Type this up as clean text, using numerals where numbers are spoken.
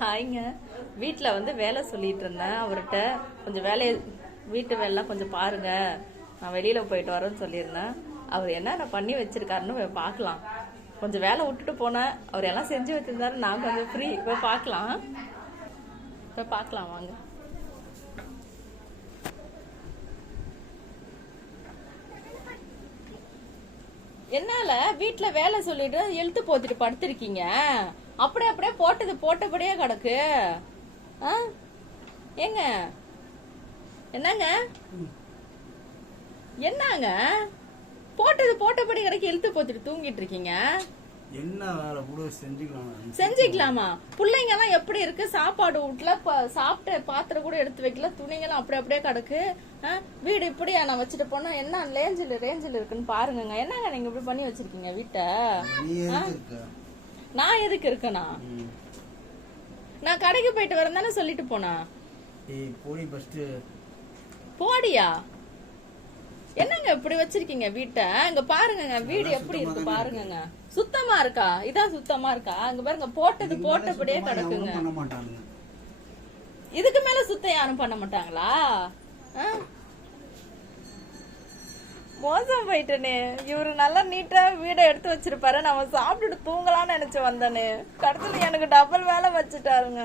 ஹாய்ங்க. வீட்டில் வந்து வேலை சொல்லிட்டு இருந்தேன் அவர்கிட்ட. கொஞ்சம் வேலையை வீட்டு வேலைலாம் கொஞ்சம் பாருங்க, நான் வெளியில் போயிட்டு வரேன்னு சொல்லியிருந்தேன். அவர் என்னென்ன பண்ணி வச்சிருக்காருன்னு பார்க்கலாம். கொஞ்சம் வேலை விட்டுட்டு போனேன், அவர் எல்லாம் செஞ்சு வச்சிருந்தாரு. நான் கொஞ்சம் ஃப்ரீ. இப்போ பார்க்கலாம் வாங்க. என்னால வீட்டுல வேலை சொல்லிட்டு எழுத்து போத்துட்டு படுத்திருக்கீங்க. அப்படியே போட்டது போட்டபடியே கிடக்கு. ஏங்க என்னங்க போட்டது போட்டபடி கிடக்கு, எழுத்து போத்துட்டு தூங்கிட்டு இருக்கீங்க. என்ன வேலை கூட செஞ்சுக்கலாமா? பிள்ளைங்க எல்லாம் எப்படி இருக்கு? சாப்பாடு வீட்டுல சாப்பிட்ட பாத்திரம் கூட எடுத்து வைக்கல, துணிங்க எல்லாம் அப்படியே கிடக்கு. வீடு இப்படியா நான் வச்சுட்டு போனா என்ன ரேஞ்சில் இருக்குன்னு பாருங்க. என்னங்க நீங்க இப்படி பண்ணி வச்சிருக்கீங்க வீட்டை? நான் எதுக்கு இருக்கேனா? நான் கடைக்கு போயிட்டு வரேன் தானே சொல்லிட்டு போனா. போடியா? என்னங்க இப்படி வச்சிருக்கீங்க வீட்டை? இங்க பாருங்க, வீடு எப்படி இருக்கு பாருங்க. சுத்தமா இருக்கா? இதான் சுத்தமா இருக்கா? அங்க பாருங்க, போட்டது போட்டபடியே கிடக்குங்க. இதுக்கு மேல சுத்தம் யாரும் பண்ண மாட்டாங்களா? மோசம் போயிட்டனே. இவரு நல்லா நீட்டா வீடை எடுத்து வச்சிருப்பாரு, நம்ம சாப்பிட்டுட்டு தூங்கலாம்னு நினைச்சு வந்தனே. கடைசியில எனக்கு டபுள் வேலை வச்சுட்டாருங்க.